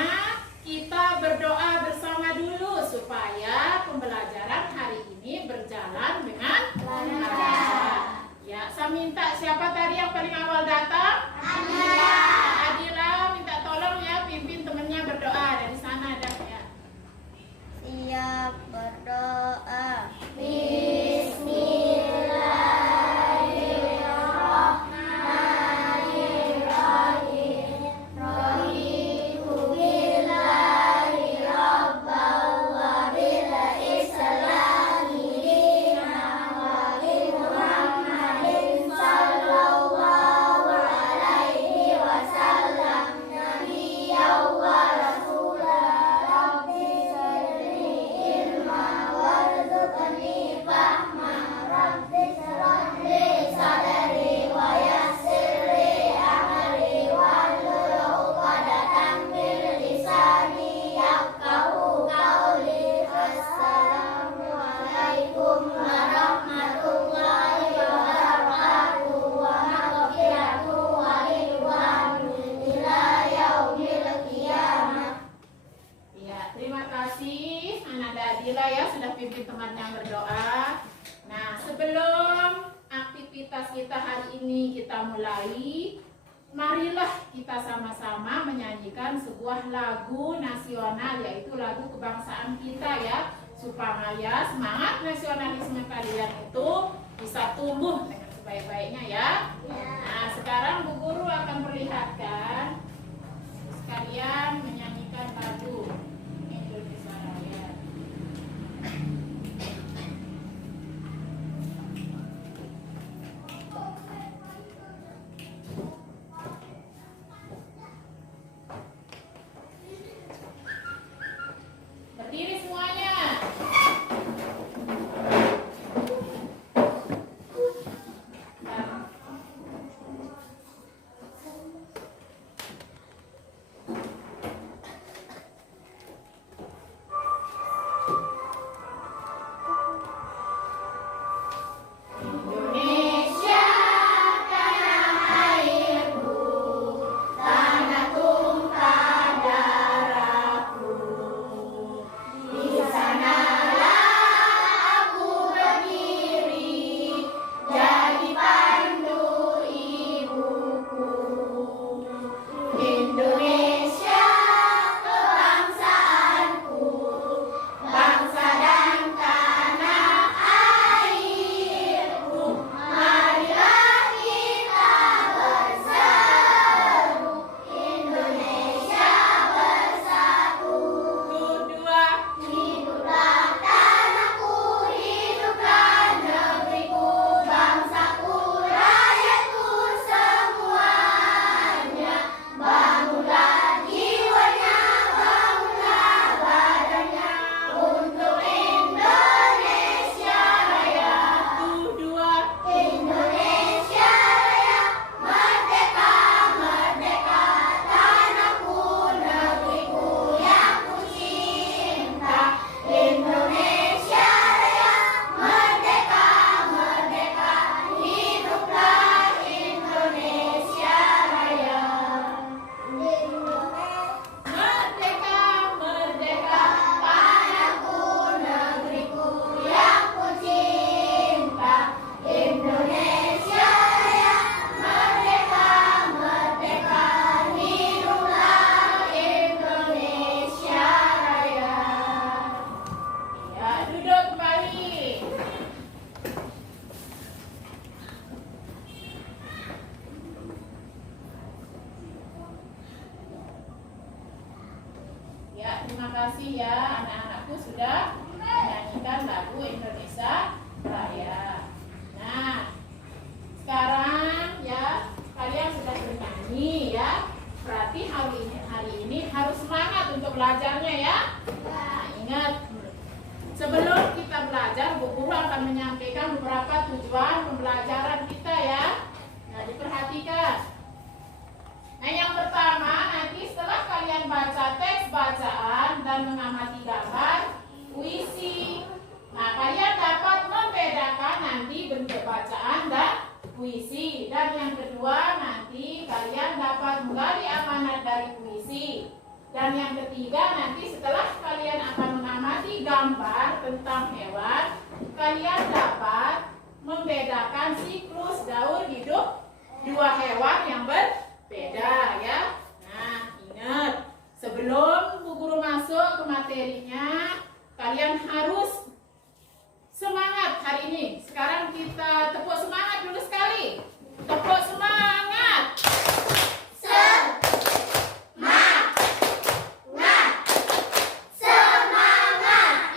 semuanya, kita berdoa bersama dulu supaya pembelajaran hari ini berjalan dengan lancar. Ya, saya minta siapa tadi yang paling awal datang? Adila. Adila minta tolong ya pimpin temennya berdoa dari sana dah ya. Siap berdoa. Adila ya sudah pimpin temannya berdoa. Nah, sebelum aktivitas kita hari ini kita mulai, marilah kita sama-sama menyanyikan sebuah lagu nasional, yaitu lagu kebangsaan kita ya, supaya semangat nasionalisme kalian itu bisa tumbuh dengan sebaik-baiknya ya. Nah, sekarang Bu Guru akan perlihatkan sekalian menyanyikan lagu Indonesia Raya. Berdiri semuanya. Terima kasih ya anak-anakku sudah menyanyikan lagu Indonesia Raya. Nah, sekarang ya kalian sudah bernyanyi ya. Berarti hari ini harus semangat untuk belajarnya ya. Nah, ingat, sebelum kita belajar, Bu Guru akan menyampaikan beberapa tujuan pembelajaran kita ya. Nah, diperhatikan. Nah, yang pertama, nanti setelah kalian baca teks bacaan dan mengamati gambar puisi, nah kalian dapat membedakan nanti bentuk bacaan dan puisi. Dan yang kedua, nanti kalian dapat menggali amanat dari puisi. Dan yang ketiga, nanti setelah kalian akan mengamati gambar tentang hewan, kalian dapat membedakan siklus daur hidup dua hewan yang berbeda ya. Nah, ingat, sebelum Bu Guru masuk ke materinya, kalian harus semangat hari ini. Sekarang kita tepuk semangat dulu sekali. Tepuk semangat.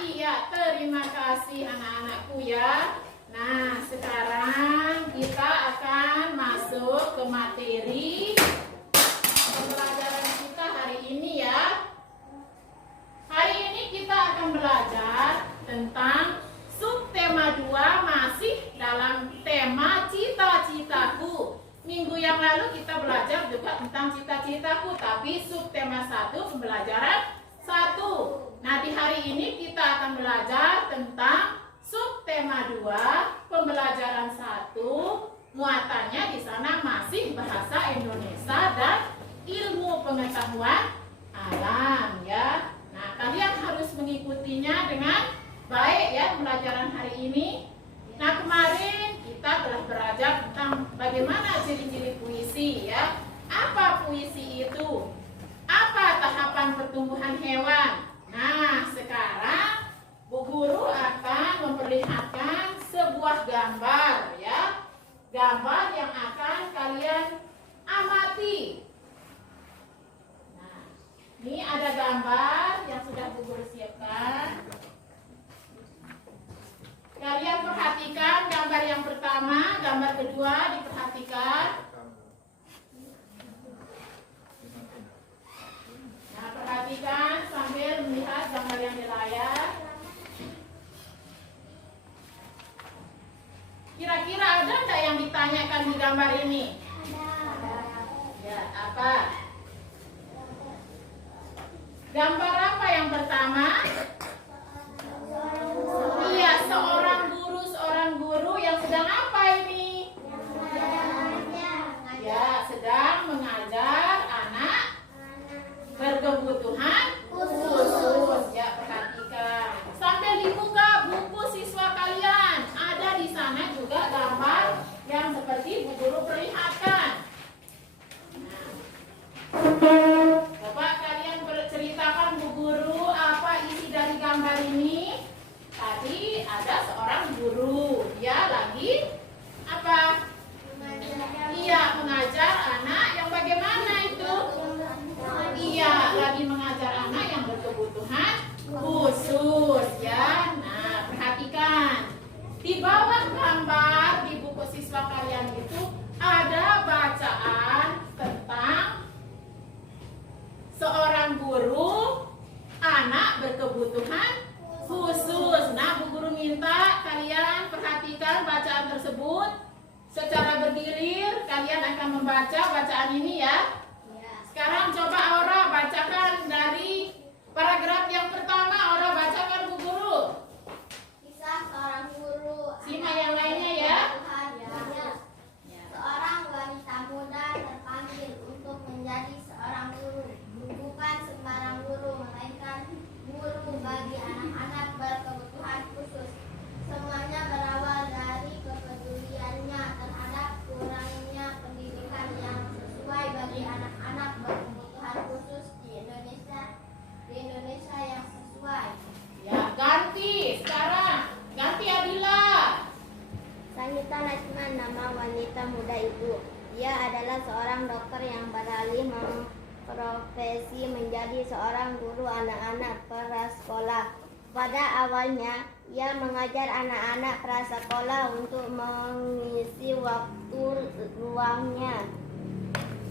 Iya, terima kasih anak-anakku ya. Nah, sekarang kita akan masuk ke materi pembelajaran kita hari ini ya. Hari ini kita akan belajar tentang subtema 2 masih dalam tema cita-citaku. Minggu yang lalu kita belajar juga tentang cita-citaku, tapi subtema 1 pembelajaran 1. Nah, di hari ini kita akan belajar tentang subtema 2 pembelajaran 1. Muatannya di sana masih bahasa Indonesia dan ilmu pengetahuan alam ya. Nah, kalian harus mengikutinya dengan baik ya pembelajaran hari ini. Nah, kemarin kita telah belajar tentang bagaimana ciri-ciri puisi ya. Apa puisi itu? Apa tahapan pertumbuhan hewan? Nah, sekarang Bu Guru akan memperlihatkan sebuah gambar ya. Gambar yang akan kalian amati. Nah, ini ada gambar yang sudah Bu Guru siapkan. Kalian perhatikan gambar yang pertama, gambar kedua diperhatikan. Nah, perhatikan sambil melihat gambar yang di layar. Kira-kira ada nggak yang ditanyakan di gambar ini? Ada. Ya, apa? Gambar apa yang pertama? Iya, seorang guru yang sedang apa ini? Ya, sedang mengajar anak berkebutuhan khusus. Ya, perhatikan. Sambil dibuka buku siswa kalian, ada di sana juga gambar yang seperti Bu Guru perlihatkan. Nah, coba kalian berceritakan Bu Guru apa isi dari gambar ini. Tadi ada seorang guru, dia lagi apa? Iya, mengajar anak yang bagaimana itu? Iya, lagi mengajar anak yang berkebutuhan khusus ya. Nah, perhatikan. Di bawah gambar di buku siswa kalian itu ada bacaan tentang seorang guru anak berkebutuhan khusus. Nah, Bu Guru minta kalian perhatikan bacaan tersebut secara bergilir. Kalian akan membaca bacaan ini ya. Sekarang coba Aura bacakan dari paragraf yang pertama. Aura bacakan Bu Guru. Kisah seorang guru. Simak yang lainnya ya. Seorang wanita muda terpanggil untuk menjadi seorang guru. Bukan sembarang guru, melainkan guru bagi anak-anak berkebutuhan khusus. Semuanya berawal dari kepeduliannya terhadap kurangnya pendidikan yang sesuai bagi anak-anak berkebutuhan khusus di Indonesia yang sesuai. Ya, ganti sekarang. Ganti Adila. Sanita Laksman nama wanita muda itu. Ia adalah seorang dokter yang beralih memprofesi menjadi seorang guru anak-anak prasekolah. Pada awalnya, ia mengajar anak-anak prasekolah untuk mengisi waktu luangnya.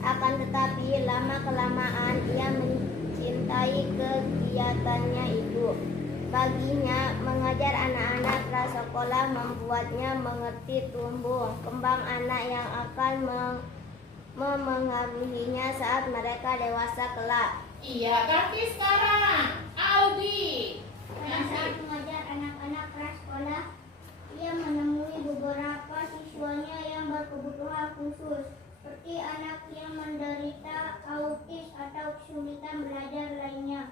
Akan tetapi, lama-kelamaan ia mencintai kegiatannya itu. Baginya, mengajar anak-anak prasekolah membuatnya mengerti tumbuh kembang anak yang akan memengaruhinya saat mereka dewasa kelak. Iya, ganti sekarang. Aldi. Pada saat mengajar anak-anak prasekolah, ia menemui beberapa siswanya yang berkebutuhan khusus, seperti anak yang menderita autis atau kesulitan belajar lainnya.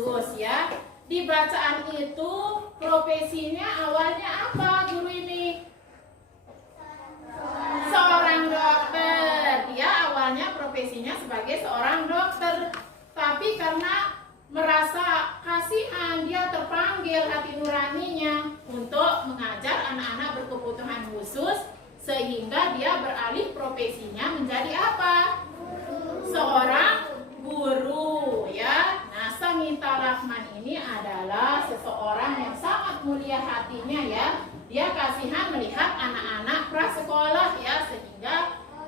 khusus ya. Di bacaan itu profesinya awalnya apa guru ini? Seorang dokter. Dia awalnya profesinya sebagai seorang dokter. Tapi karena merasa kasihan, dia terpanggil hati nuraninya untuk mengajar anak-anak berkebutuhan khusus, sehingga dia beralih profesinya menjadi apa? Seorang guru ya. Nah, Sangita Lakman ini adalah seseorang yang sangat mulia hatinya ya. Dia kasihan melihat anak-anak prasekolah ya, sehingga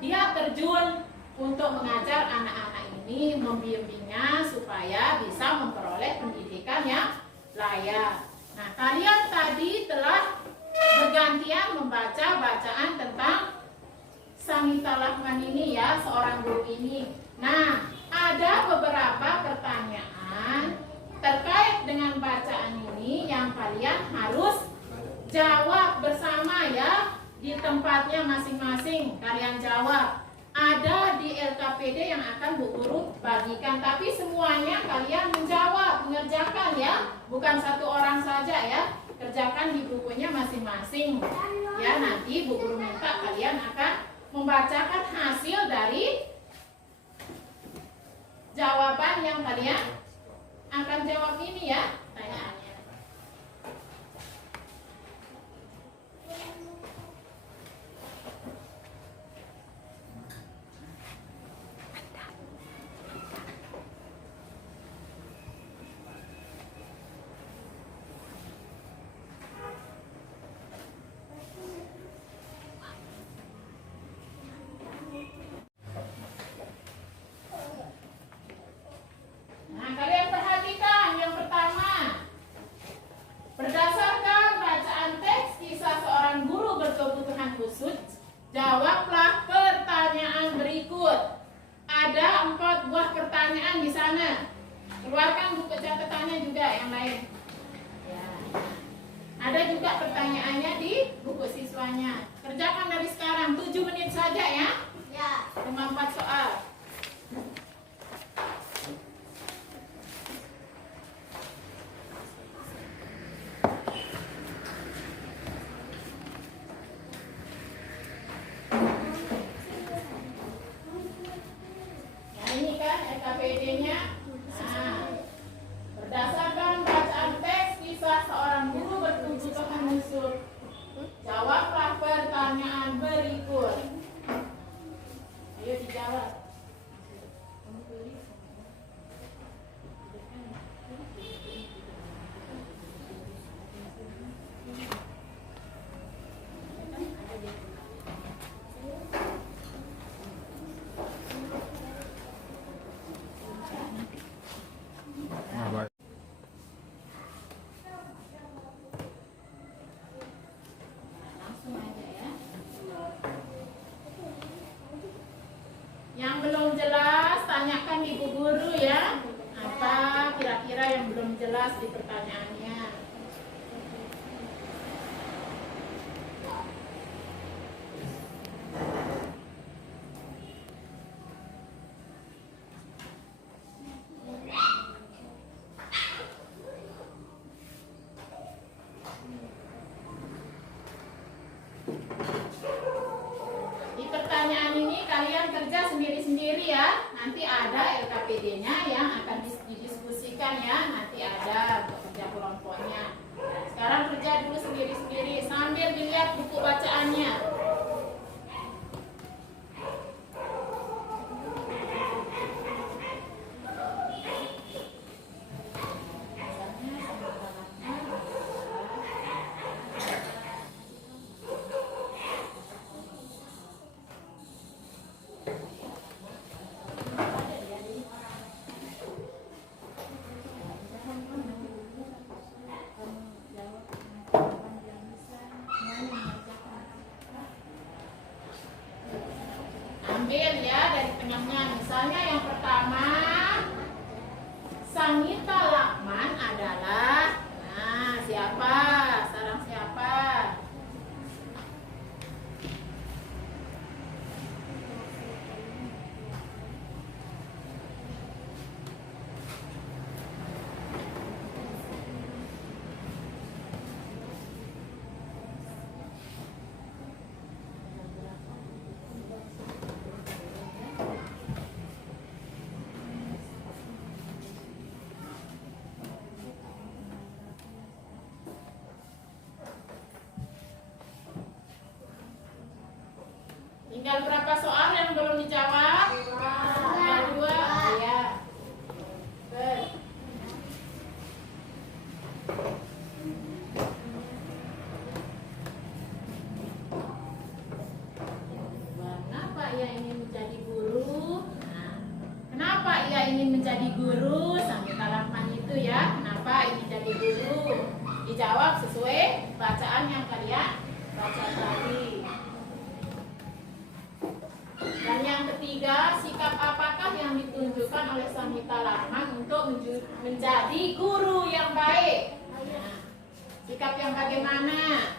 dia terjun untuk mengajar anak-anak ini, membimbingnya supaya bisa memperoleh pendidikan yang layak. Nah, kalian tadi telah bergantian membaca bacaan tentang Sangita Lakman ini ya, seorang guru ini. Nah, ada beberapa pertanyaan terkait dengan bacaan ini yang kalian harus jawab bersama ya, di tempatnya masing-masing kalian jawab. Ada di LKPD yang akan Bu Guru bagikan, tapi semuanya kalian menjawab, mengerjakan ya, bukan satu orang saja ya. Kerjakan di bukunya masing-masing ya. Nanti Bu Guru minta kalian akan membacakan hasil dari jawaban yang kalian akan jawab ini ya, pertanyaannya. Jawablah pertanyaan berikut. Ada 4 buah pertanyaan di sana. Keluarkan buku catatannya juga yang lain. Ya. Ada juga pertanyaannya di buku siswanya. Kerjakan dari sekarang, 7 menit saja ya. Ya. Cuma 4 soal. LKPD-nya. Nah, berdasarkan bacaan teks kisah seorang guru berkebutuhan khusus, jawablah pertanyaan berikut. Ayo dijawab. Yang belum jelas, tanyakan ibu guru ya. Apa kira-kira yang belum jelas di pertanyaannya? Di pertanyaan ini kalian kerja sendiri-sendiri ya. Nanti ada LKPD-nya yang akan didiskusikan ya. Nanti ada untuk kerja kelompoknya. Sekarang kerja dulu sendiri-sendiri sambil dilihat buku bacaannya. Ambil ya dari tengahnya. Misalnya yang pertama, Sangita Lakman adalah, nah siapa? Sekarang siapa? Tinggal berapa soal yang belum dijawab? Tinggal 2. Ya. Kenapa ia ingin menjadi guru? Nah, kenapa ia ingin menjadi guru? Samita Rahman itu ya. Kenapa ingin jadi guru? Dijawab sesuai bacaan yang kalian baca tadi. Dan yang ketiga, sikap apakah yang ditunjukkan oleh Samita Rahman untuk menjadi guru yang baik? Nah, sikap yang bagaimana?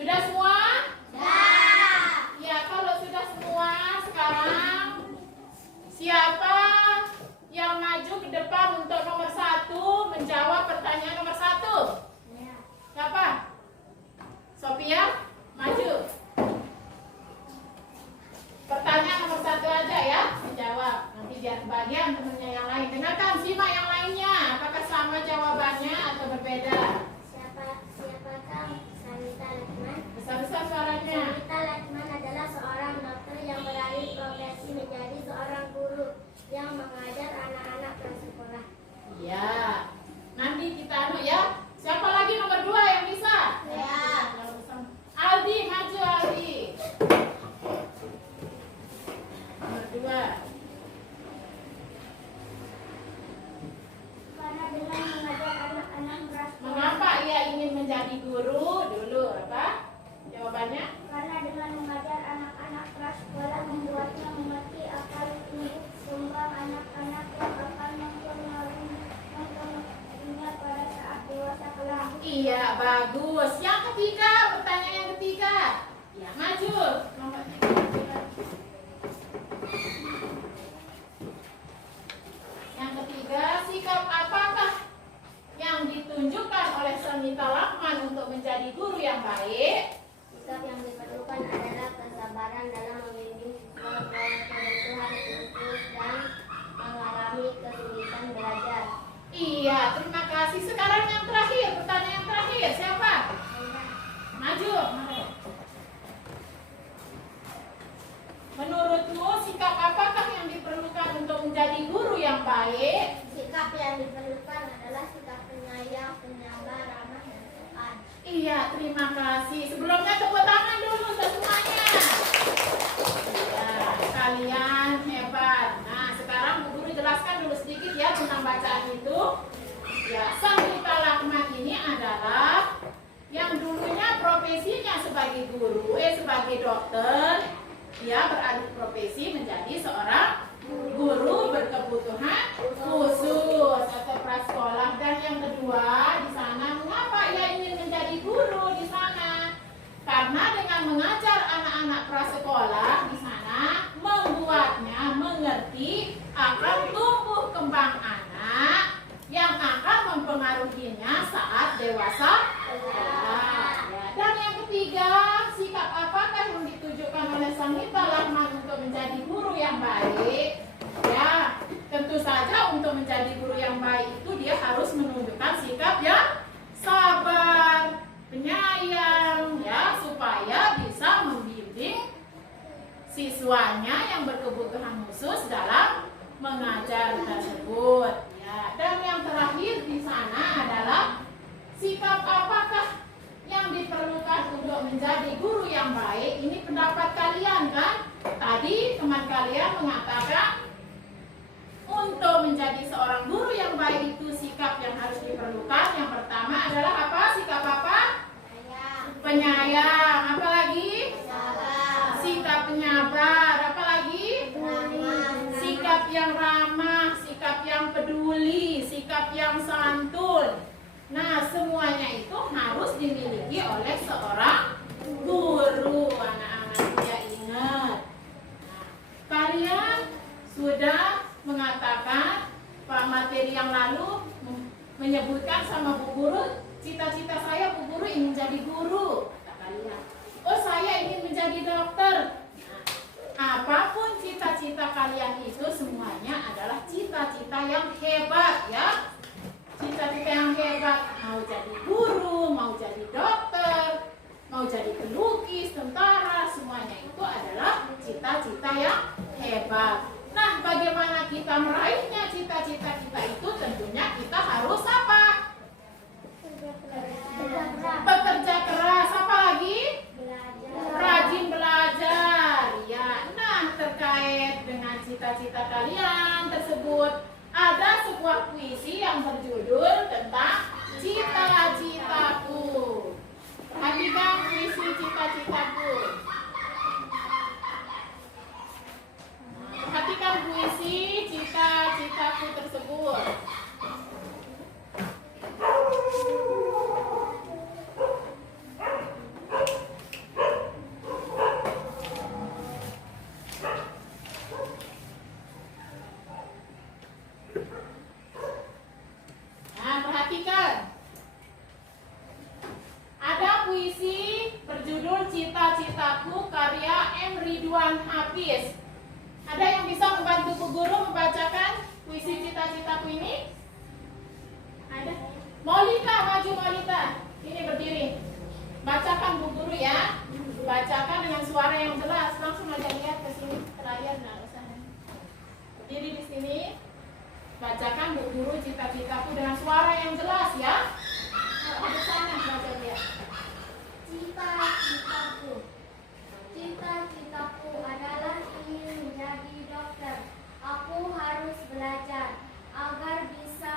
Sudah semua? Ya, kalau sudah semua, sekarang siapa yang maju ke depan untuk nomor 1 menjawab pertanyaan nomor 1? Siapa? Sophia, maju. Pertanyaan nomor 1 aja ya, dijawab. Nanti biar kebagian temennya yang lain. Dengarkan, simak yang lainnya. Apakah sama jawabannya atau berbeda? Siapakah Samita Rahman? Besar-besar suaranya. Samita Rahman adalah seorang dokter yang beralih profesi menjadi seorang guru yang mengajar anak-anak prasekolah. Iya. Nanti kita ya. Siapa lagi nomor 2 yang bisa? Ya. Aldi, maju Aldi. Nomor 2. Karena dengan mengajar anak-anak prasekolah. Mengapa ia ingin menjadi guru? Dulu apa? Jawabannya? Karena dengan mengajar anak-anak prasekolah membuatnya mengerti akal induk kembang anak-anak yang akan mempengaruhinya pada saat dewasa kelak. Iya, bagus. Yang ketiga, pertanyaan yang ketiga. Ya, maju. Nomor 3. Yang ketiga, sikap apakah yang ditunjukkan oleh Samita Rahman untuk menjadi guru yang baik? Sikap yang diperlukan adalah kesabaran dalam membimbing siswa kebutuhan khusus dan mengalami kesulitan belajar. Iya, terima kasih. Sekarang yang terakhir, pertanyaan yang terakhir. Siapa? Maju. Menurutmu, sikap apakah yang diperlukan untuk menjadi guru yang baik? Sikap yang diperlukan adalah sikap penyayang, penyabar, ramah, dan sopan. Iya, terima kasih. Sebelumnya tepuk tangan dulu semuanya. Ya, kalian hebat. Nah, sekarang Bu Guru jelaskan dulu sedikit ya tentang bacaan itu. Ya, Samita Rahman ini adalah yang dulunya profesinya sebagai guru, sebagai dokter. Dia beralih profesi menjadi seorang guru berkebutuhan khusus atau prasekolah. Dan yang kedua, di sana mengapa ia ingin menjadi guru di sana? Karena dengan mengajar anak-anak prasekolah di sana membuatnya mengerti akan tumbuh kembang anak yang akan mempengaruhinya saat dewasa. Dan yang ketiga, sikap apakah yang ditujukan oleh Samita Rahman untuk menjadi guru yang baik? Ya, tentu saja untuk menjadi guru yang baik itu dia harus menunjukkan sikap yang sabar, penyayang, ya, supaya bisa membimbing siswanya yang berkebutuhan khusus dalam mengajar tersebut. Ya, dan yang terakhir di sana adalah sikap apakah yang diperlukan untuk menjadi guru yang baik. Ini pendapat kalian kan? Tadi teman kalian mengatakan untuk menjadi seorang guru yang baik itu sikap yang harus diperlukan. Yang pertama adalah apa? Sikap apa? penyayang, apa lagi? Sikap penyabar, apa lagi? Sikap yang ramah, sikap yang peduli, sikap yang santun. Nah, semuanya itu harus dimiliki oleh seorang guru, anak-anak. Ya, ingat. Nah, kalian sudah mengatakan Pak materi yang lalu menyebutkan sama Bu Guru, cita-cita saya Bu Guru ingin jadi guru, kata kalian. Oh, saya ingin menjadi dokter. Nah, apapun cita-cita kalian itu semuanya adalah cita-cita yang hebat, ya. Cita-cita yang hebat, mau jadi guru, mau jadi dokter, mau jadi pelukis, tentara, semuanya itu adalah cita-cita yang hebat. Nah, bagaimana kita meraihnya cita-cita kita itu? Tentunya kita harus apa? Bekerja keras. Apa lagi? Rajin belajar. Ya, nah terkait dengan cita-cita kalian tersebut, ada sebuah puisi yang berjudul tentang cita-citaku. Perhatikan puisi cita-citaku. Perhatikan puisi cita-citaku tersebut. Nah, perhatikan. Ada puisi berjudul Cita-citaku karya M. Ridwan Hafiz. Ada yang bisa membantu Bu Guru membacakan puisi cita-citaku ini? Ada? Maulita, maju Maulita. Ini berdiri. Bacakan Bu Guru ya. Bacakan dengan suara yang jelas. Langsung aja lihat ke sini ke layar, nggak usah. Berdiri di sini. Bacakan Bu Guru cita-citaku dengan suara yang jelas ya. Di sana baca dia. Cita-citaku. Cita-citaku adalah ingin menjadi dokter. Aku harus belajar agar bisa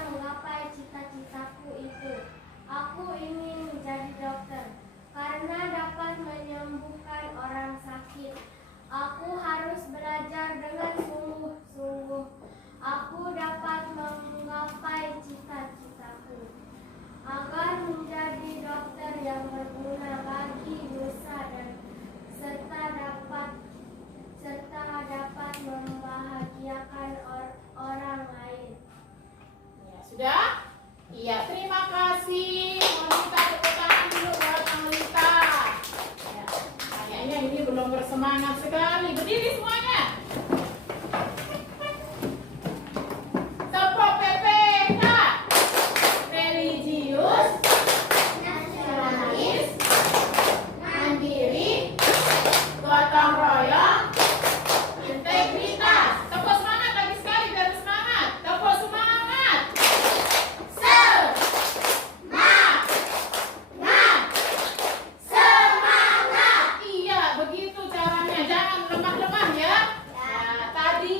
menggapai cita-citaku itu. Aku ingin menjadi dokter karena dapat menyembuhkan orang sakit. Aku harus belajar dengan sungguh-sungguh. Aku dapat menggapai cita-citaku agar menjadi dokter yang berguna bagi nusa dan serta dapat membahagiakan orang lain. Ya, sudah? Iya, terima kasih. Monita, tepuk tangan dulu buat Monita. Ya, kayaknya ini belum bersemangat sekali. Berdiri semuanya. Tepuk PPK. Religius, nasionalis, mandiri, gotong royong, integritas. Tepuk semangat lagi sekali biar semangat. Tepuk semangat. Semangat. Iya, begitu caranya. Jangan lemah-lemah ya. Nah, tadi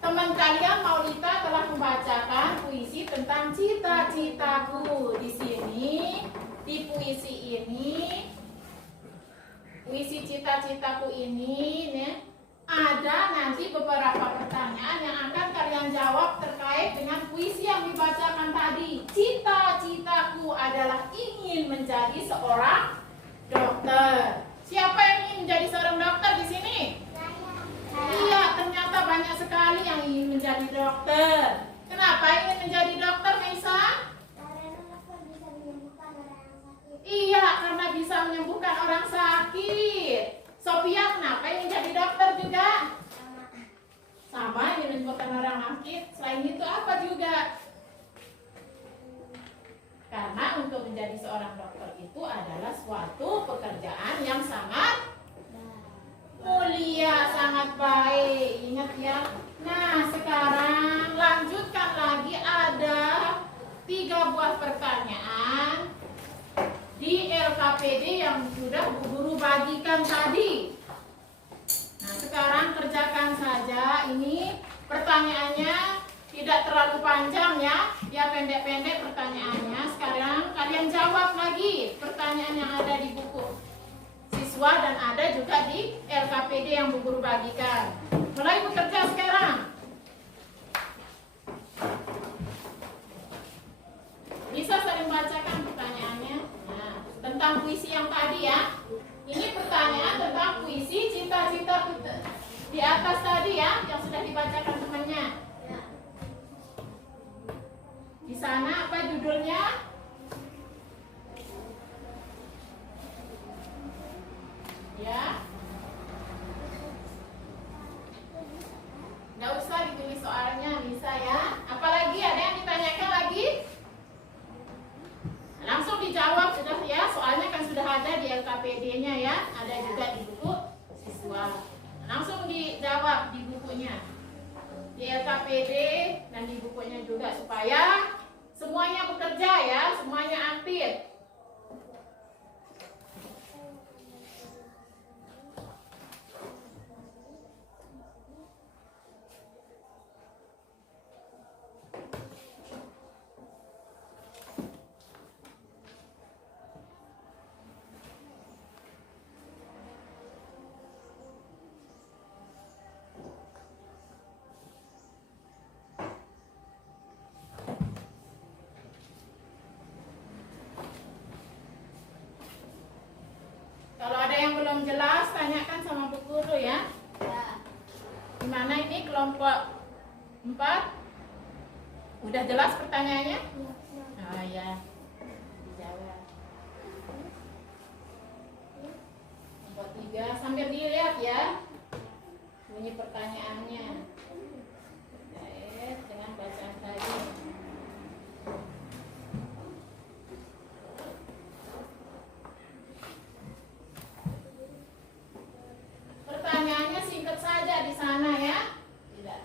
teman kalian Maulita telah membacakan puisi tentang cita-citaku. Di sini, di puisi ini, puisi cita-citaku ini nih, ada nanti beberapa pertanyaan yang akan kalian jawab terkait dengan puisi yang dibacakan tadi. Cita-citaku adalah ingin menjadi seorang dokter. Siapa yang ingin menjadi seorang dokter di sini? Iya, ternyata banyak sekali yang ingin menjadi dokter. Kenapa ingin menjadi dokter, Nisa? Iya, karena bisa menyembuhkan orang sakit. Sophia, kenapa ingin jadi dokter juga? Sama, ingin menyembuhkan orang sakit. Selain itu apa juga? Karena untuk menjadi seorang dokter itu adalah suatu pekerjaan yang sangat mulia, sangat baik. Ingat ya. Nah, sekarang lanjutkan lagi, ada 3 buah pertanyaan di LKPD yang sudah Bu Guru bagikan tadi. Nah, sekarang kerjakan saja. Ini pertanyaannya tidak terlalu panjang ya. Dia pendek-pendek pertanyaannya. Sekarang kalian jawab lagi pertanyaan yang ada di buku siswa dan ada juga di LKPD yang Bu Guru bagikan. Mulai bekerja sekarang. Bisa saling bacakan pertanyaannya. Nah, tentang puisi yang tadi ya. Ini pertanyaan tentang puisi cita-cita di atas tadi ya, yang sudah dibacakan temannya. Di sana apa judulnya? Ya. Nggak usah ditulis soalnya, bisa ya. Apalagi ada yang ditanyakan lagi? Langsung dijawab sudah ya, soalnya kan sudah ada di LKPD-nya ya, ada juga di buku siswa. Langsung dijawab di bukunya, di LKPD dan di bukunya juga supaya semuanya bekerja ya, semuanya aktif. Kalau ada yang belum jelas, tanyakan sama Bu Guru ya. Gimana ini kelompok 4? Udah jelas pertanyaannya? Oh ya, dijawab. Kelompok 3, sambil dilihat ya bunyi pertanyaannya. Terkait dengan bacaan tadi. Pertanyaannya singkat saja di sana ya. Tidak.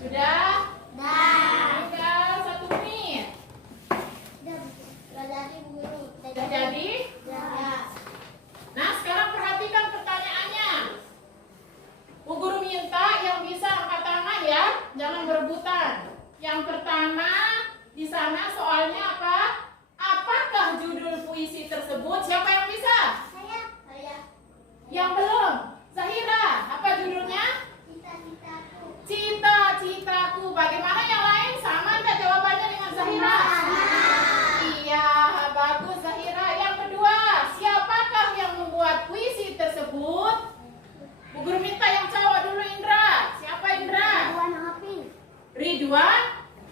Sudah? Tinggal 1 menit. Sudah jadi Bu Guru. Sudah jadi? Nah, sekarang perhatikan pertanyaannya. Bu Guru minta yang bisa angkat tangan ya, jangan berebutan. Yang pertama, di sana soalnya apa? Apakah judul puisi tersebut? Siapa yang bisa? Saya. Yang belum? Zahira, apa judulnya? Cita-citaku. Cita-citaku. Bagaimana yang lain? Sama enggak jawabannya dengan Zahira? Iya, bagus Zahira. Yang kedua, siapakah yang membuat puisi tersebut? Bu Guru minta yang cowok dulu, Indra. Siapa Indra? Ridwan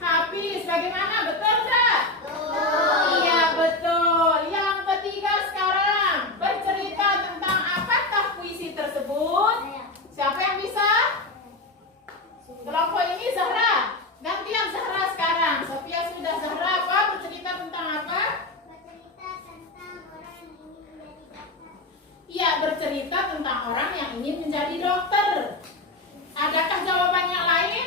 Hafiz. Bagaimana? Betul enggak? Iya, betul. Yang ketiga sekarang, bercerita tentang apakah puisi tersebut? Siapa yang bisa? Kelompok ini Zahra. Gantian Zahra sekarang. Sophia sudah. Zahra apa? Bercerita tentang apa? Bercerita tentang orang yang ingin menjadi dokter. Iya, bercerita tentang orang yang ingin menjadi dokter. Adakah jawaban yang lain?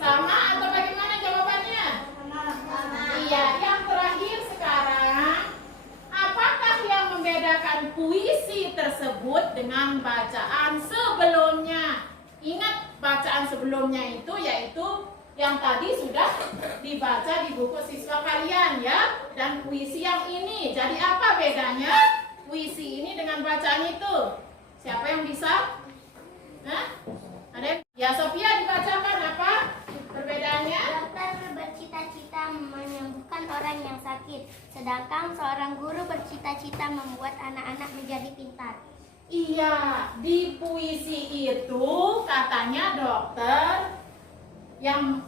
Sama atau bagaimana jawabannya? Iya, yang terakhir sekarang, apakah yang membedakan puisi tersebut dengan bacaan sebelumnya? Ingat bacaan sebelumnya itu yaitu yang tadi sudah dibaca di buku siswa kalian ya. Dan puisi yang ini, jadi apa bedanya puisi ini dengan bacaan itu? Siapa yang bisa? Hah? Ada yang? Ya, Sophia dibacakan apa perbedaannya? Dokter bercita-cita menyembuhkan orang yang sakit, sedangkan seorang guru bercita-cita membuat anak-anak menjadi pintar. Iya, di puisi itu katanya dokter yang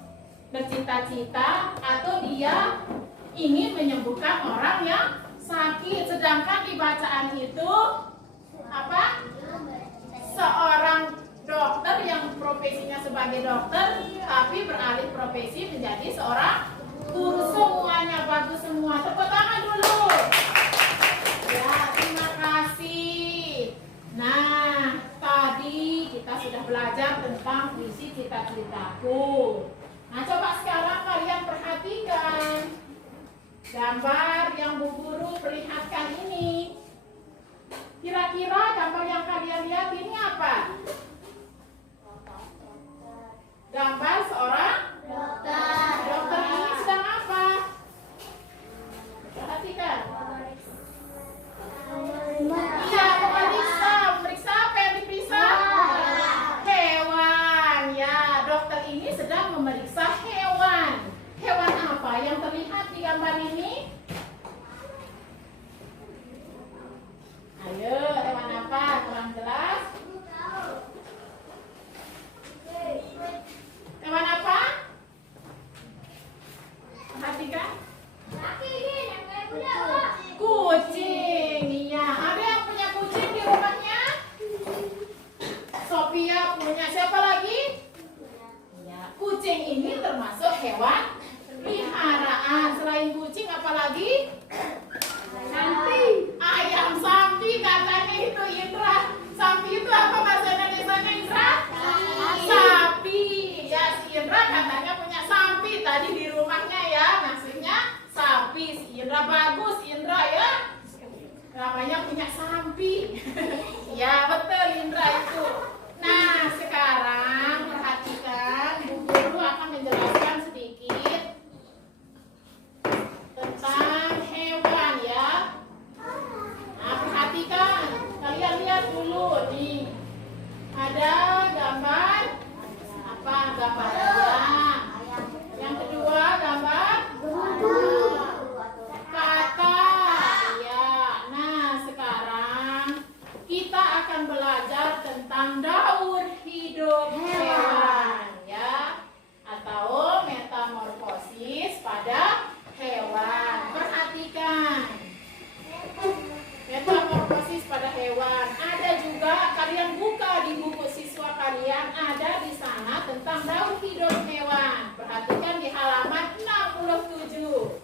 bercita-cita atau dia ingin menyembuhkan orang yang sakit, sedangkan di bacaan itu apa? Seorang dokter yang profesinya sebagai dokter tapi beralih profesi menjadi seorang guru. Semuanya bagus semua. Tepuk tangan dulu. Ya, terima kasih. Nah, tadi kita sudah belajar tentang puisi Cita-Citaku. Nah, coba sekarang kalian perhatikan gambar yang Bu Guru perlihatkan ini. Kira-kira gambar yang kalian lihat ini apa? Gambar seorang dokter. dokter ini sedang apa? Perhatikan. Iya, memeriksa apa yang diperiksa? Hewan. Ya, dokter ini sedang memeriksa hewan. Hewan apa yang terlihat di gambar ini? Ayo, hewan apa? Kurang jelas. Hewan apa? Perhatikan. Kucing. Iya, ada yang punya kucing di rumahnya? Sophia punya. Siapa lagi? Ya, kucing ini termasuk hewan peliharaan. Selain kucing apa lagi? Ayam sampi katanya itu Indra. Sampi itu apa bahasa Indonesianya Indra? Sapi. Ya, si Indra katanya punya sampi tadi di rumahnya ya. Maksudnya sapi. Si Indra bagus Indra ya. Namanya punya sampi. Ya, betul Indra itu. Nah, sekarang perhatikan Bu Guru akan menjelaskan sedikit tentang hewan ya. Nah, perhatikan. Kalian lihat dulu nih. Ada gambar apa? Gambar ayam. Yang kedua gambar kakak. Ya. Nah, sekarang kita akan belajar tentang daur hidup hewan ya, atau metamorfosis pada hewan. Perhatikan. Metamorfosis pada hewan. Ada juga kalian buka di buku siswa kalian, ada di sana tentang daur hidup hewan. Perhatikan di halaman 67.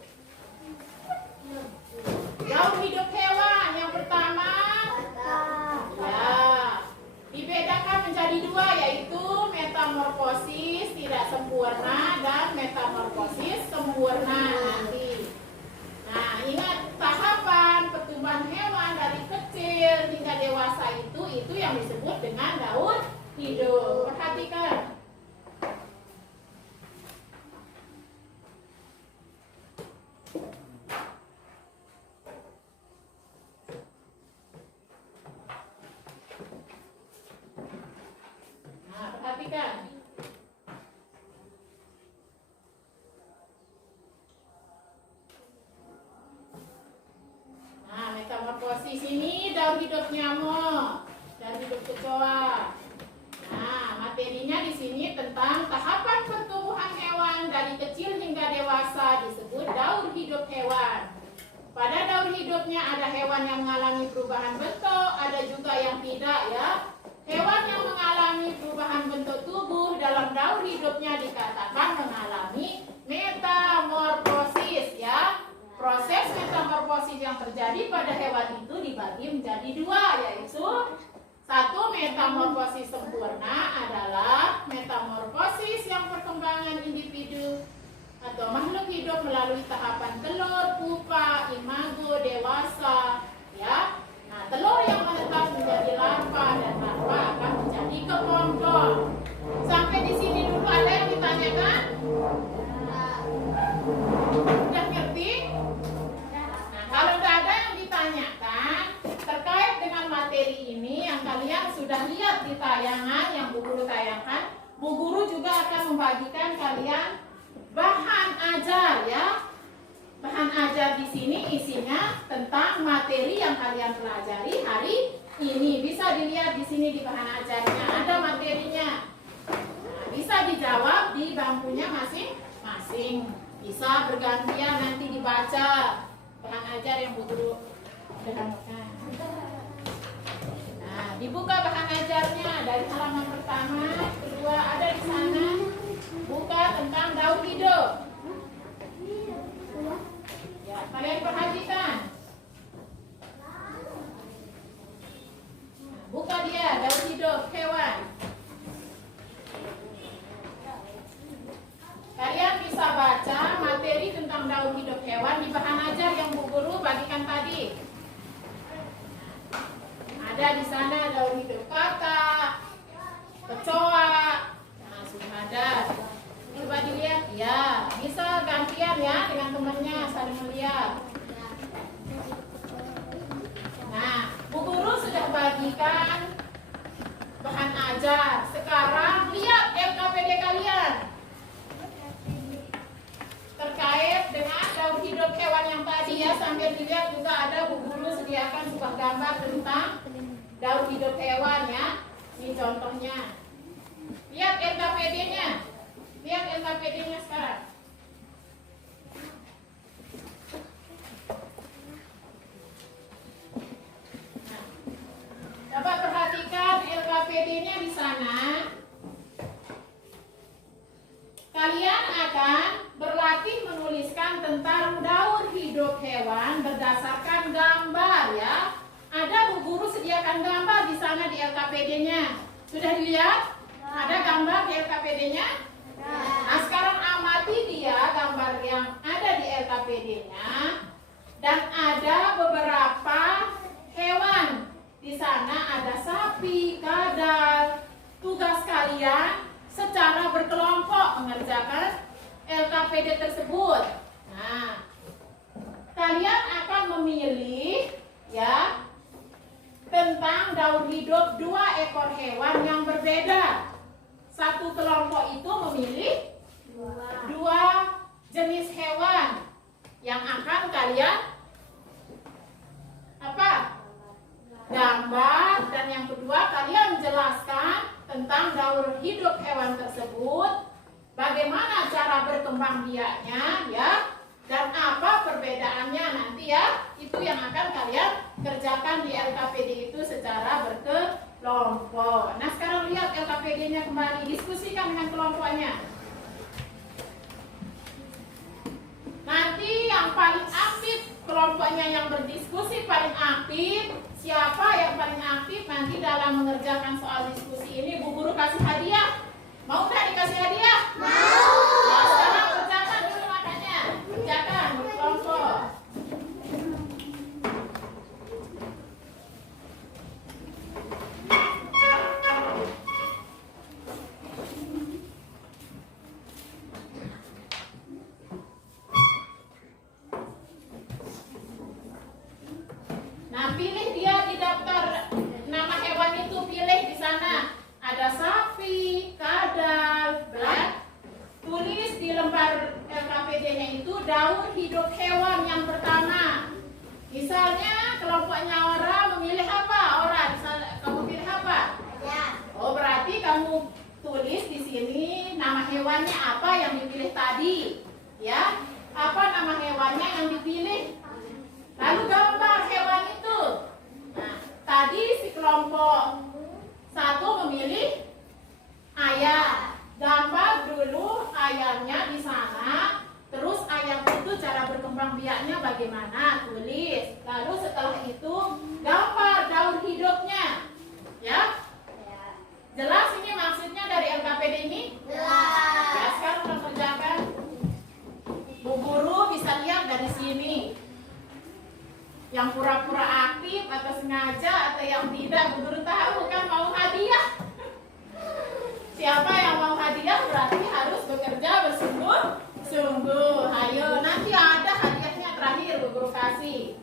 Daur hidup hewan yang pertama ya, dibedakan menjadi dua, yaitu metamorfosis tidak sempurna dan metamorfosis sempurna nanti. Nah, ingat tahapan pertumbuhan hewan dari kecil hingga dewasa itu yang disebut dengan daur hidup. Perhatikan. Nah, perhatikan. Nah, metamorfosis ini daur hidup nyamuk, daur hidup kecoa. Nah, materinya di sini tentang tahapan pertumbuhan hewan dari kecil hingga dewasa disebut daur hidup hewan. Pada daur hidupnya ada hewan yang mengalami perubahan bentuk, ada juga yang tidak ya. Hewan yang mengalami perubahan bentuk tubuh dalam daur hidupnya dikatakan mengalami metamorfosis ya. Proses metamorfosis yang terjadi pada hewan itu dibagi menjadi dua, yaitu satu, metamorfosis sempurna adalah metamorfosis yang perkembangan individu atau makhluk hidup melalui tahapan telur, pupa, imago, dewasa ya. Nah, telur yang menetas menjadi larva dan larva akan menjadi kepompong. Sampai di sini dulu ada yang ditanyakan? Udah ngerti? Nah, kalau tidak ada yang ditanyakan terkait dengan materi ini yang kalian sudah lihat di tayangan yang Bu Guru tayangkan, Bu Guru juga akan membagikan kalian bahan ajar ya. Bahan ajar di sini isinya tentang materi yang kalian pelajari hari ini. Bisa dilihat di sini di bahan ajarnya ada materinya. Nah, bisa dijawab di bangkunya masing-masing. Bisa bergantian nanti dibaca bahan ajar yang Bu Guru terangkan. Nah, dibuka bahan ajarnya dari halaman pertama, kedua ada di sana. Buka tentang daur hidup. Ya, kalian perhatikan. Buka dia, daur hidup hewan. Kalian bisa baca materi tentang daur hidup hewan di bahan ajar yang Bu Guru bagikan tadi. Ada di sana daur hidup katak, kecoa. Nah, sudah ada. Coba dilihat. Ya, bisa gantian ya dengan temannya saling melihat. Nah, Bu Guru sudah bagikan bahan ajar. Sekarang lihat LKPD kalian terkait dengan daur hidup hewan yang tadi ya. Sambil dilihat juga ada Bu Guru sediakan sebuah gambar tentang daur hidup hewan ya. Ini contohnya. Lihat LKPD-nya. Lihat LKPD-nya sekarang. Nah, coba perhatikan LKPD-nya di sana. Kalian akan berlatih menuliskan tentang daur hidup hewan berdasarkan gambar ya. Ada Bu Guru sediakan gambar di sana di LKPD-nya. Sudah dilihat? Ada gambar di LKPD-nya? Nah, sekarang amati dia gambar yang ada di LKPD-nya dan ada beberapa hewan. Di sana ada sapi, kadal. Tugas kalian secara berkelompok mengerjakan LKPD tersebut. Nah, kalian akan memilih ya tentang daur hidup 2 ekor hewan yang berbeda. Satu kelompok itu memilih 2 jenis hewan yang akan kalian gambar, dan yang kedua kalian jelaskan tentang daur hidup hewan tersebut, bagaimana cara berkembang biaknya ya, dan apa perbedaannya nanti ya. Itu yang akan kalian kerjakan di LKPD itu secara berkelompok. Nah, sekarang lihat LKPD-nya kembali, diskusikan dengan kelompoknya. Nanti yang paling aktif, kelompoknya yang berdiskusi paling aktif. Siapa yang paling aktif nanti dalam mengerjakan soal diskusi ini Bu Guru kasih hadiah. Mau nggak dikasih hadiah? Mau. Nah, sekarang kerjakan dulu makanya. Kerjakan kelompok. Nah, pilih dia di daftar nama hewan itu, pilih di sana. Ada sapi, kadal, ya. Tulis di lembar LKPD-nya itu daur hidup hewan yang pertama. Misalnya kelompoknya Ora memilih apa? Ora, kamu pilih apa? Ya. Oh, berarti kamu tulis di sini nama hewannya apa yang dipilih tadi, ya. Apa nama hewannya yang dipilih? Lalu gambar hewan itu. Nah, tadi si kelompok 1 memilih ayam. Gambar dulu ayamnya di sana. Terus ayam itu cara berkembang biaknya bagaimana? Tulis. Lalu setelah itu gambar daur hidupnya. Ya? Jelas ini maksudnya dari LKPD ini? Jelas. Ya, sekarang kita kerjakan. Bu Guru bisa lihat dari sini. Yang pura-pura aktif atau sengaja atau yang tidak, Bu Guru tahu kan mau hadiah. Siapa yang mau hadiah berarti harus bekerja bersungguh-sungguh. Ayo, nanti ada hadiahnya terakhir Bu Guru kasih.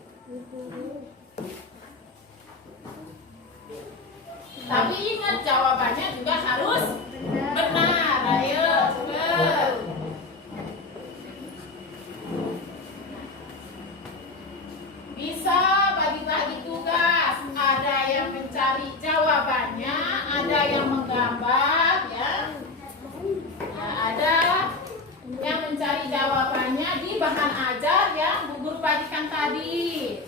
Tapi ingat jawabannya juga harus benar. Ayo, cepet. Bisa bagi-bagi tugas. Ada yang mencari jawabannya, ada yang menggambar, ya. Nah, ada yang mencari jawabannya di bahan ajar yang Bu Guru bagikan tadi.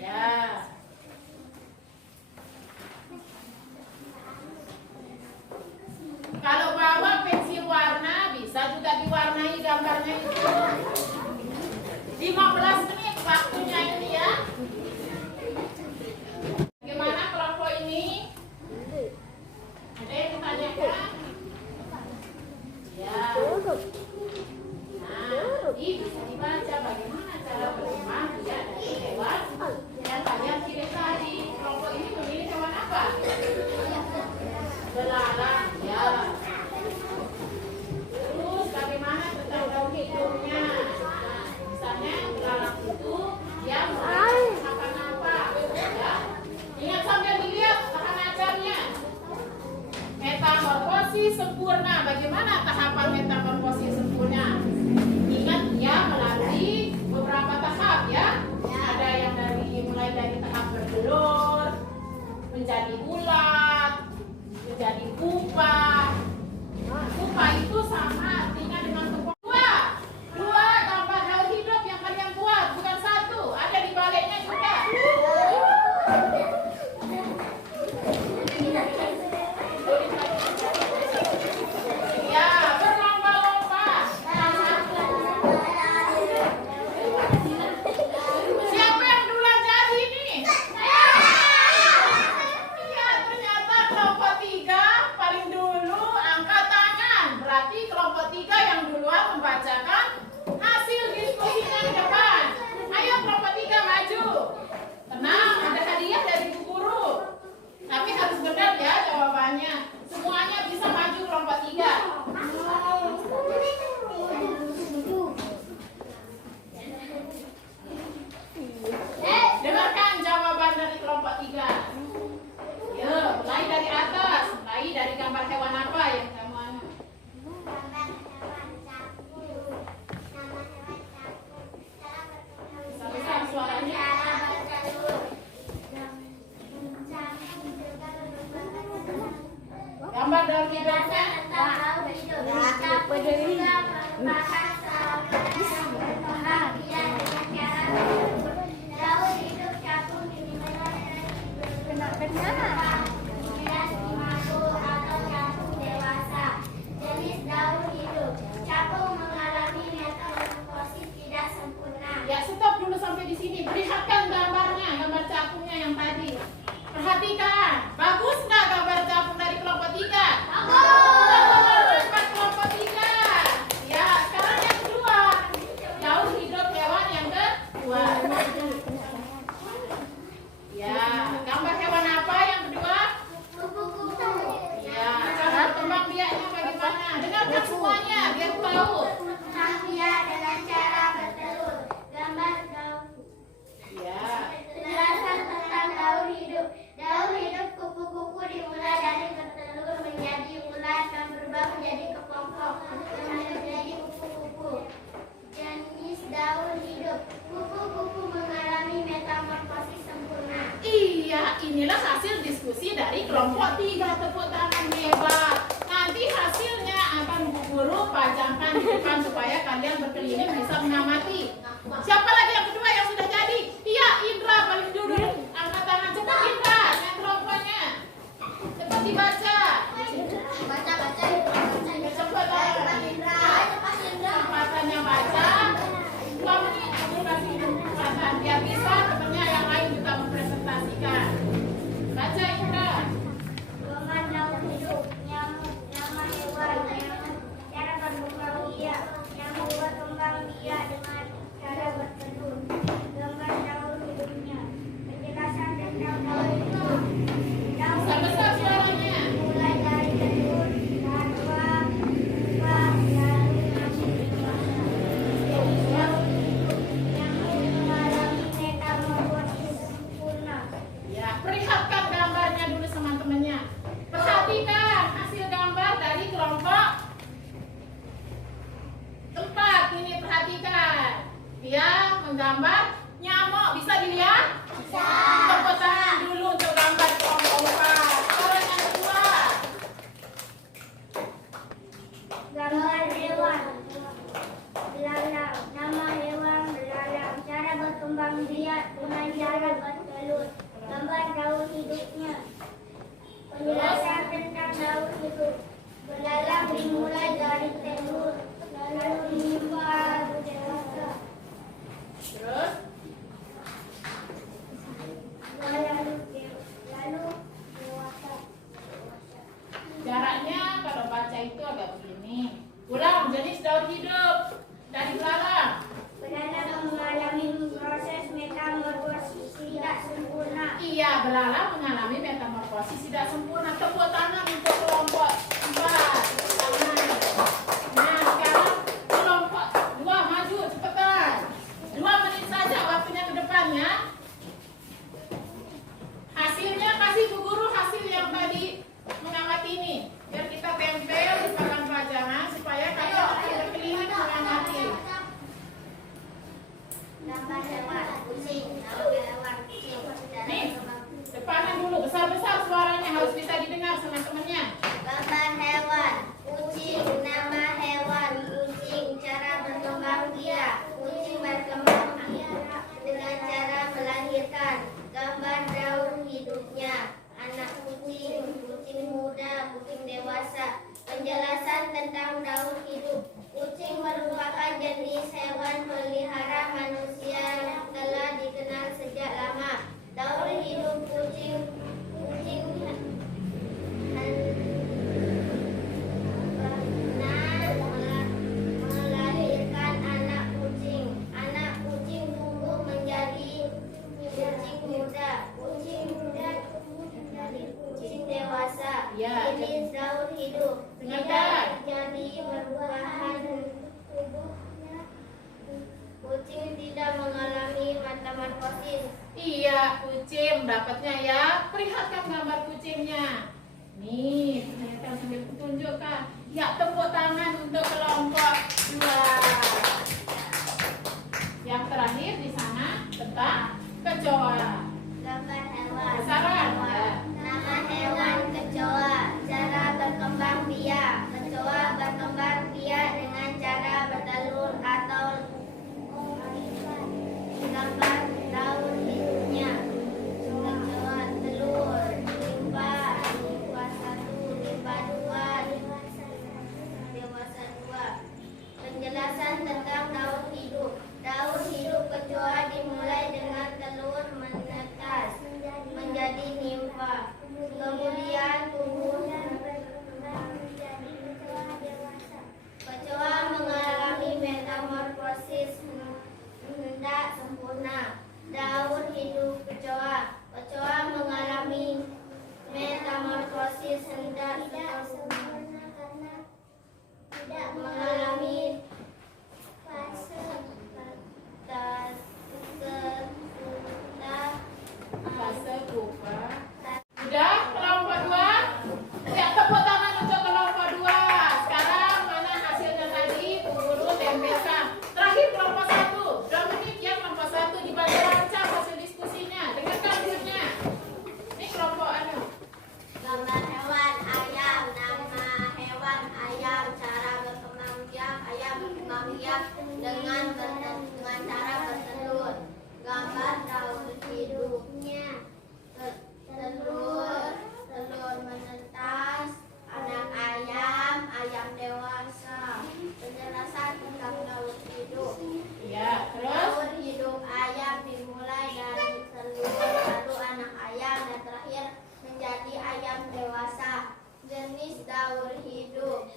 Ya. gambarnya itu. 15 menit waktunya ini ya. Bagaimana kelompok ini? Ada yang ditanyakan? Ya. Nah, ini bisa dibaca bagaimana cara berkembang biak dari hewan yang kalian pilih tadi. Kelompok ini memilih hewan apa? Belalang, ya. Terus bagaimana tentang daun hidungnya? Nah, misalnya belalang itu dia makan apa? Ya. Ingat sambil dilihat tahan ajarnya. Metamorfosis sempurna. Bagaimana tahapan metamorfosis sempurna? Ingat dia melalui beberapa tahap ya. Ada yang mulai dari tahap bertelur, menjadi ulat, menjadi pupa. Pupa itu sama artinya dengan tepung. Dua gambar daun hidup yang kalian buat, bukan satu. Ada di baliknya juga. Ya, berlomba-lomba. Siapa yang duluan jadi nih? Iya, ternyata kelompok 3 paling dulu angkat tangan. Berarti kelompok 3 yang duluan membacakan hasil diskusinya di depan. Ayo kelompok 3 maju. Tenang, ada hadiah dari Bu Guru. Tapi harus benar ya jawabannya. Semuanya bisa maju kelompok 3. Dengarkan jawaban dari kelompok 3. Yuk, mulai dari atas. Mulai dari gambar hewan apa yang kamu anu? Gambar hewan capung. Nama hewan capung. Cara bertelur. Besar-besar suaranya. Cara bertelur. Capung juga berkembang. Gambar daun hidupnya. Tentang daun hidup. Capung juga merupakan salah satu yang berkembang biak dengan cara bertelur. Daun hidup capung dimiliki benar-benar. Kemudian dimaku atau capung dewasa. Jenis daun hidup. Capung mengalami metamorfosis tidak sempurna. Ya, stop dulu sampai di sini. Perlihatkan gambarnya, gambar capungnya yang tadi. Perhatikan. Bagus nggak gambar capung dari kelompok 3? Bagus. Kelompok 3. Ya, sekarang yang kedua. Daun hidup hewan yang kedua. Ya, gambar hewan apa yang kedua? Kupu-kupu. Ya, cara berkembang biaknya bagaimana? Dengarkan semuanya biar tahu. Berkembang biak dengan cara bertelur. Gambar daun. Ya. Penjelasan tentang daun hidup. Daun hidup kupu-kupu dimulai dari bertelur menjadi ulat dan berubah menjadi kepompong, kemudian menjadi kupu-kupu. Jenis daun hidup. Kupu-kupu mengalami metamorfosis sempurna. Iya, inilah hasil diskusi dari kelompok 3. Tepuk tangan hebat. Nanti hasilnya akan Bu Guru pajangkan di depan supaya kalian berkeliling bisa mengamati. Siapa lagi yang kedua yang sudah jadi? Iya, Indra paling dulu. Angkat tangan cepat Indra, yang kelompoknya. Cepat dibaca. Baca. Cepat kesempatannya baca. 2 menit kamu kasih kesempatan biar bisa temannya yang lain juga mempresentasikan. Baca Indra. Gambar daun hidup. Nyamuk. Nama hewan. Nyamuk. Cara berkembang biak. Nyamuk berkembang biak dengan cara bertelur. Gambar daun hidupnya. Penjelasan tentang daun hidup. Daun Besar-besar suaranya. mulai dari telur, larva, pupa, lalu masuk dewasa. Jenis daun hidup. Nyamuk mengalami metamorfosis sempurna. Ya, perlihatkan gambarnya dulu sama temannya. Perhatikan hasil gambar dari kelompok 4. Ini perhatikan. Dia menggambar nyamuk. Bisa dilihat? Bisa. Tepuk tangan dulu untuk gambar kelompok 4. Sekarang yang kedua. Gambar hewan. Belalang. Nama hewan belalang. Cara berkembang biak dengan cara bertelur. Gambar daun hidupnya. Penjelasan tentang daun hidup. Belalang dimulai dari telur, lalu Dari belalang. Belalang mengalami proses metamorfosis tidak sempurna. Iya, belalang mengalami metamorfosis tidak sempurna. Tepuk tangan untuk kelompok 4. Tepuk tangan. Nah, sekarang kelompok 2 maju cepetan. 2 menit saja waktunya ke depan ya. Hasilnya kasih Bu Guru hasil yang tadi mengamati ini. Biar kita tempel di papan pajangan supaya kalian berkeliling mengamati. Gambar hewan kucing, hewan kucing. Nih, depanan dulu besar-besar suaranya harus bisa didengar sama temennya. Gambar hewan kucing, nama hewan kucing, cara berkembang biak. Kucing berkembang biak dengan cara melahirkan. Gambar daur hidupnya. Anak kucing, kucing muda, kucing dewasa. Penjelasan tentang daur hidup. Kucing merupakan jenis hewan pelihara manusia yang telah dikenal sejak lama. Daur hidup kucing melahirkan anak kucing. Anak kucing tumbuh menjadi kucing muda. Kucing muda tumbuh menjadi kucing dewasa. Ya. Jenis daur hidup Dengarkan. terjadi perubahan tubuhnya. Kucing tidak mengalami metamorfosis. Iya, kucing dapatnya ya. Perlihatkan gambar kucingnya. Nih, perlihatkan sambil tunjukkan. Ya, tepuk tangan untuk kelompok 2. Yang terakhir di sana tentang kecoa. Gambar hewan. Besaran. Ya. Nama hewan kecoa. Cara berkembang biak. Kecoa berkembang biak dengan cara bertelur atau gambar daur hidupnya. Kecoa telur, limpa 1, limpa 2, dewasa 2. Penjelasan tentang daur hidup. Daur hidup kecoa dimulai dengan telur menetas menjadi nimfa. Kemudian tumbuh menjadi kecoa dewasa. Kecoa mengalami metamorfosis hendak sempurna. Daur hidup kecoa. Kecoa mengalami metamorfosis hendak sempurna karena tidak mengalami fase Fase berubah. Udah kelompok 2? Ya, tepuk tangan untuk kelompok 2. Sekarang mana hasilnya tadi? Bu Guru tempelkan. Terakhir kelompok 1. 2 menit ya kelompok 1 dibaca lancar hasil diskusinya. Dengarkan dulunya. Ini kelompok anu. Gambar hewan ayam. Nama hewan ayam. Cara berkembang biak. Ayam berkembang biak dengan cara bertelur. Gambar daur hidupnya. Telur menetas. Anak ayam. Ayam dewasa. Penjelasan tentang daur hidup. Ya, terus Daur hidup ayam dimulai dari telur, lalu anak ayam, dan terakhir menjadi ayam dewasa. Jenis daur hidup.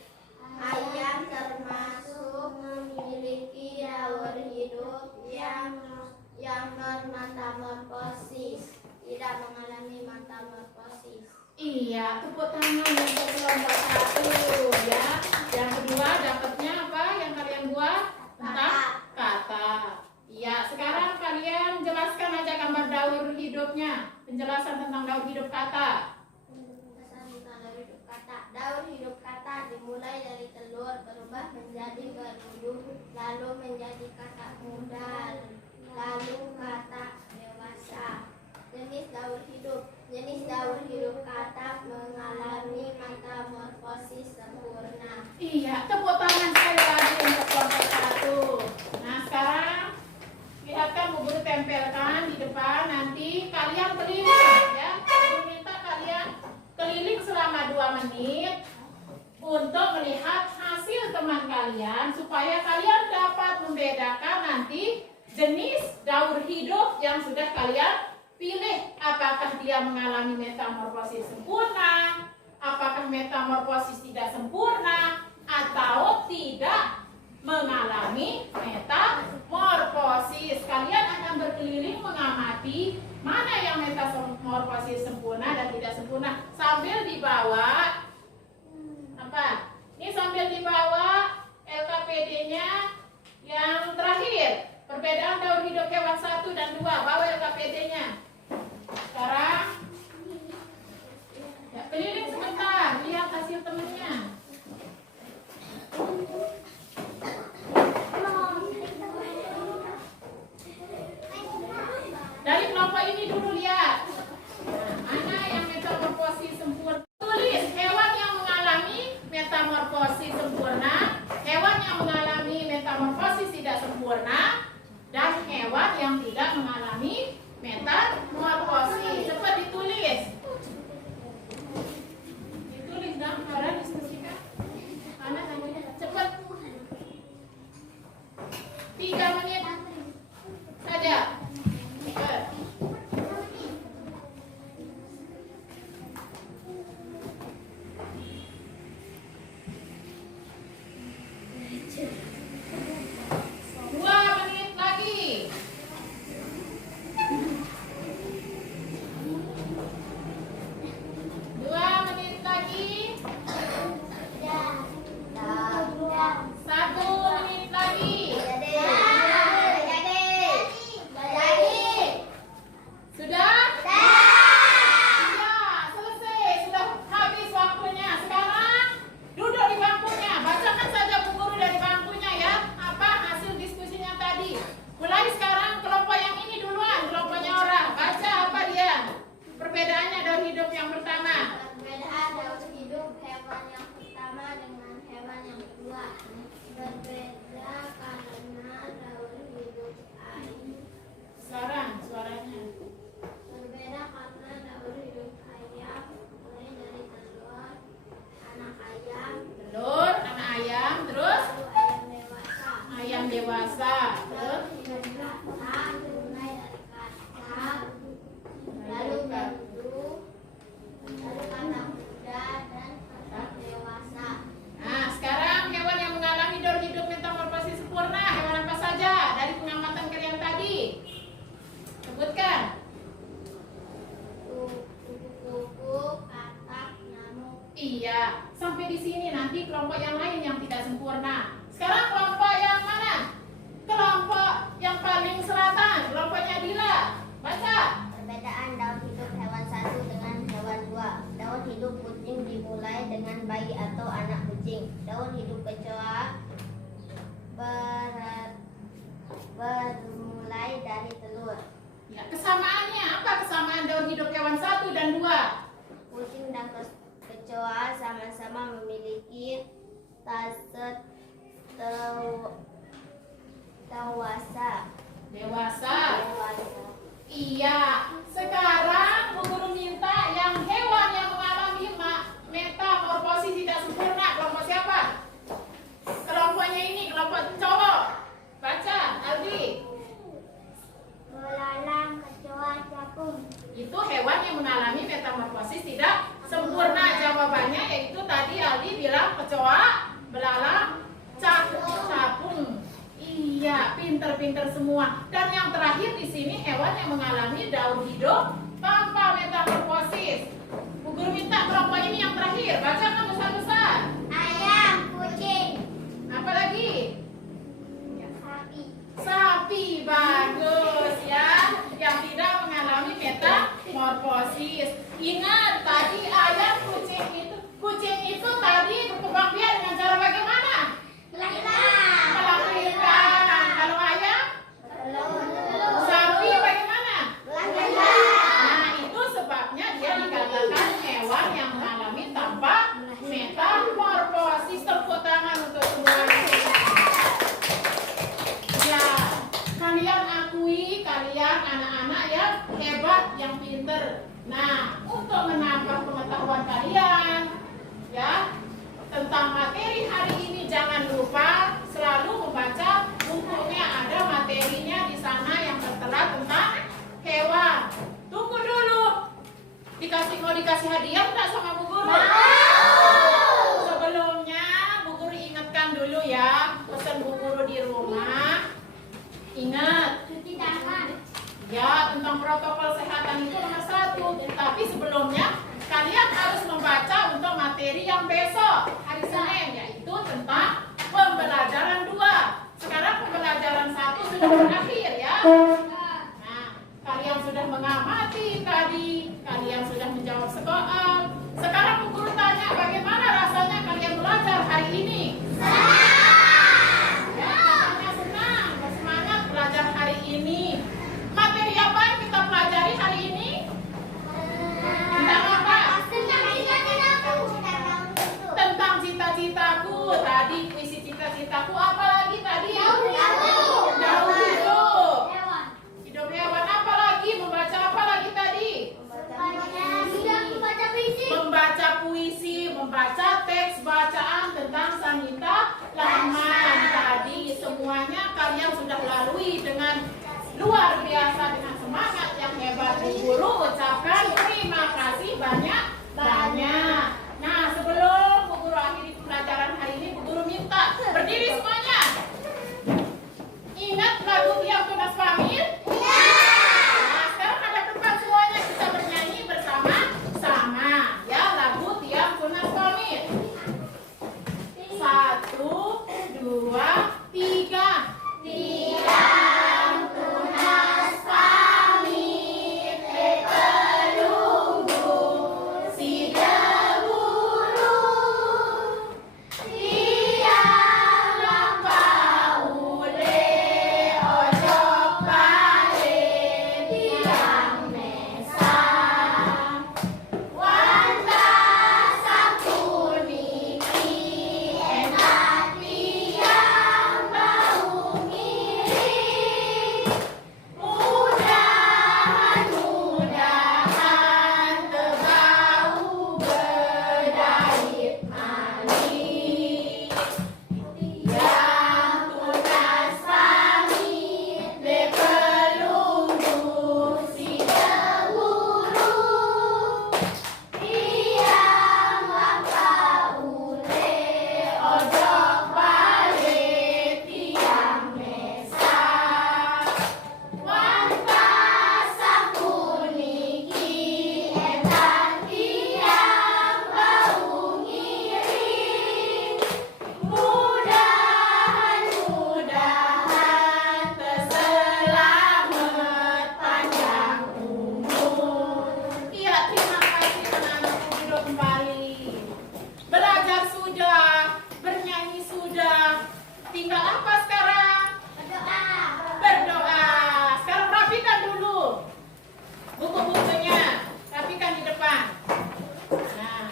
Ayam termasuk memiliki daur hidup yang non metamorfosis, tidak mengalami metamorfosis. iya, tepuk tangan untuk kelompok 1 ya. Yang kedua dapatnya apa yang kalian buat? Tentang kata. Iya, sekarang kalian jelaskan aja gambar daur hidupnya. Penjelasan tentang daur hidup kata. Daur hidup kata dimulai dari telur, berubah menjadi berujung, lalu menjadi kata muda, lalu kata dewasa. Jenis daur hidup. Jenis daur hidup kata mengalami metamorfosis sempurna. Iya, tepuk tangan sekali lagi untuk kelompok 1. Nah, sekarang lihatkan Bu Guru tempelkan di depan. Nanti kalian keliling ya. Guru minta kalian keliling selama 2 menit untuk melihat hasil teman kalian supaya kalian dapat membedakan nanti jenis daur hidup yang sudah kalian pilih. Apakah dia mengalami metamorfosis sempurna, apakah metamorfosis tidak sempurna, atau tidak mengalami metamorfosis. Kalian akan berkeliling mengamati mana yang metamorfosis sempurna dan tidak sempurna sambil dibawa apa? Ini sambil dibawa LKPD-nya yang terakhir. Perbedaan daur hidup hewan 1 dan 2. Bawa LKPD-nya. Sekarang ya, keliling sebentar, lihat hasil temennya. Dari kelompok ini dulu lihat. Nah, mana yang metamorfosis sempurna? Tulis hewan yang mengalami metamorfosis sempurna, hewan yang mengalami metamorfosis tidak sempurna, dan hewan yang tidak mengalami metamorfosis. Cepat ditulis. Ditulis dong, para diskusikan. Mana namanya? Cepat. 3 menit saja. Cepat. Iya, sampai di sini nanti kelompok yang lain yang tidak sempurna. Sekarang kelompok yang mana? Kelompok yang paling selatan, kelompoknya Dila. Baca. Perbedaan daun hidup hewan 1 dengan hewan 2. Daun hidup kucing dimulai dengan bayi atau anak kucing. Daun hidup kecoa bermulai dari telur. Ya, kesamaannya apa kesamaan daun hidup hewan 1 dan 2? Kucing dan kecoa sama-sama memiliki fase Dewasa. Iya. Sekarang Bu Guru minta yang hewan yang mengalami metamorfosis tidak sempurna. Kelompok siapa? Kelompoknya ini, kelompok cowok. Baca, Aldi. Belalang, kecoa, capung. Itu hewan yang mengalami metamorfosis tidak sempurna. Jawabannya yaitu tadi Aldi bilang kecoa, belalang, capung. Iya, pinter-pinter semua. Dan yang terakhir di sini hewan yang mengalami daur hidup tanpa metamorfosis. Bu Guru minta kelompok ini yang terakhir. Bacakan besar-besar. Ayam, kucing. Apa lagi? Sapi. Sapi, bagus ya. Yang tidak mengalami metamorfosis. Ingat tadi ayam, kucing itu tadi berkembang biak dengan cara bagaimana? Melahirkan. Kalau ayam? Sapi bagaimana? Nah, itu sebabnya dia dikatakan hewan yang mengalami tanpa metamorfosis. Tepuk tangan untuk semuanya. Ya, kalian akui kalian anak-anak yang hebat, yang pinter. Nah, untuk menambah pengetahuan kalian ya tentang materi hari ini, jangan lupa selalu kegiatan itu nomor 1. Tapi sebelumnya kalian harus membaca untuk materi yang besok hari Senin, yaitu tentang pembelajaran 2. Sekarang pembelajaran 1 sudah berakhir ya. Nah, kalian sudah mengamati tadi, kalian sudah menjawab soal. Sekarang Bu Guru tanya, bagaimana rasanya kalian belajar hari ini? Ya, rasanya senang, bersemangat belajar hari ini. Materi apa yang kita pelajari hari ini? Tentang apa? Tentang cita-citaku. Tadi puisi cita-citaku. Apa lagi tadi? Jauh hidup. Hidup hewan. Apa lagi? Membaca apa lagi tadi? Membaca puisi, membaca teks bacaan tentang Sanita Laman. Tadi semuanya kalian sudah lalui dengan luar biasa, dengan semangat yang hebat. Bu Guru ucapkan terima kasih banyak-banyak. Nah, sebelum Bu Guru akhiri pembelajaran hari ini, Bu Guru minta berdiri semuanya. Ingat lagu Tiang Tunas Pamit? Nah, sekarang ada depan semuanya, kita bernyanyi bersama-sama ya, lagu Tiang Tunas Pamit. 1, 2, 3. Tiang tunas pamit, pelunggu si deburu. Tiang lampau le ojo pale, tiang mesa. Wanda sapuniki enak tiang bau ngiring. Mudah-mudahan tebau berdait manis. Tiang tunas pamit, le pelunggu si deburu. Tiang lampau le ojo pale, tiang mesa. Wanta sapuniki etan tiang bau ngiring. Mudah-mudahan terselamat panjang umur. Iya, terima kasih anak-anak. Duduk kembali. Belajar sudah, bernyanyi sudah. Tinggal apa sekarang? Berdoa. Sekarang rapikan dulu buku-bukunya, rapikan di depan. Nah,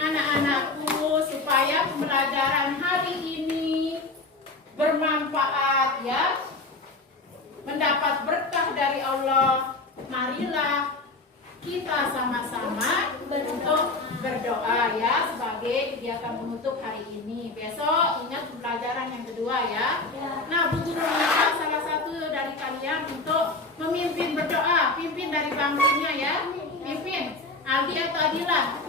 anak-anakku, supaya pembelajaran hari ini bermanfaat ya, mendapat berkah dari Allah, marilah kita sama-sama untuk berdoa ya, sebagai kegiatan penutup hari ini. Besok ingat pembelajaran yang kedua ya. Nah, Bu Guru minta salah satu dari kalian untuk memimpin berdoa. Pimpin dari bangkunya ya. Pimpin. Aldi atau Adila?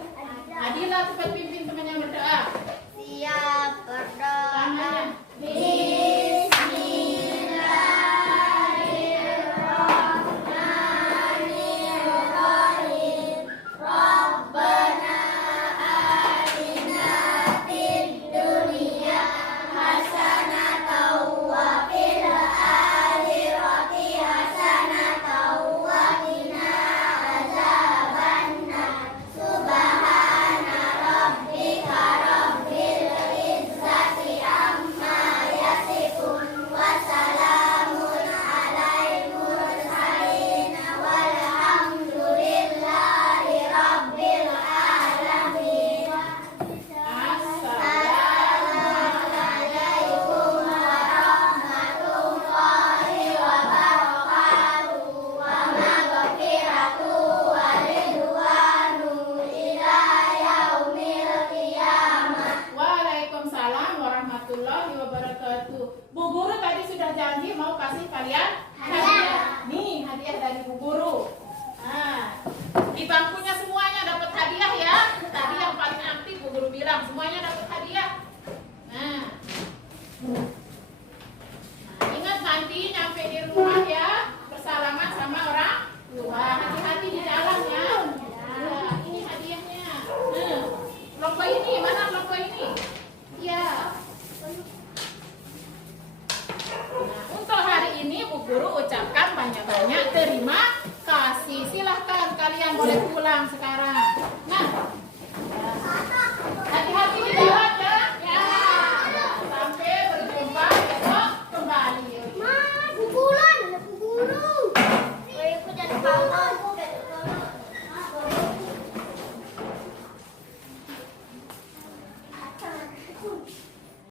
Adila, cepat pimpin temannya berdoa. Siap berdoa. Tangannya. Bismillahirrahmanirrahim. Rabbana atina fid dunya hasanatan wa fil akhirati hasanatan wa qina azabannar. Subhana rabbika rabbil izzati amma yasifun wa salamun alal mursalin walhamdulillahi rabbil alamin. Assalamualaikum warahmatullahi wabarakatuh. Wa maghfiratuhu wa ridwanu ila yaumil qiyamah. Waalaikumsalam warahmatullahi wabarakatuh. Bu Guru tadi sudah janji mau kasih kalian hadiah. Nih hadiah dari Bu Guru. Nah, di bangkunya semuanya dapat hadiah ya. Tadi yang paling aktif Bu Guru bilang semuanya dapat hadiah. Nah, ingat nanti nyampe di rumah ya, bersalaman Nah, untuk hari ini Bu Guru ucapkan banyak-banyak terima kasih. Silahkan kalian boleh pulang sekarang. Nah, hati-hati di jalan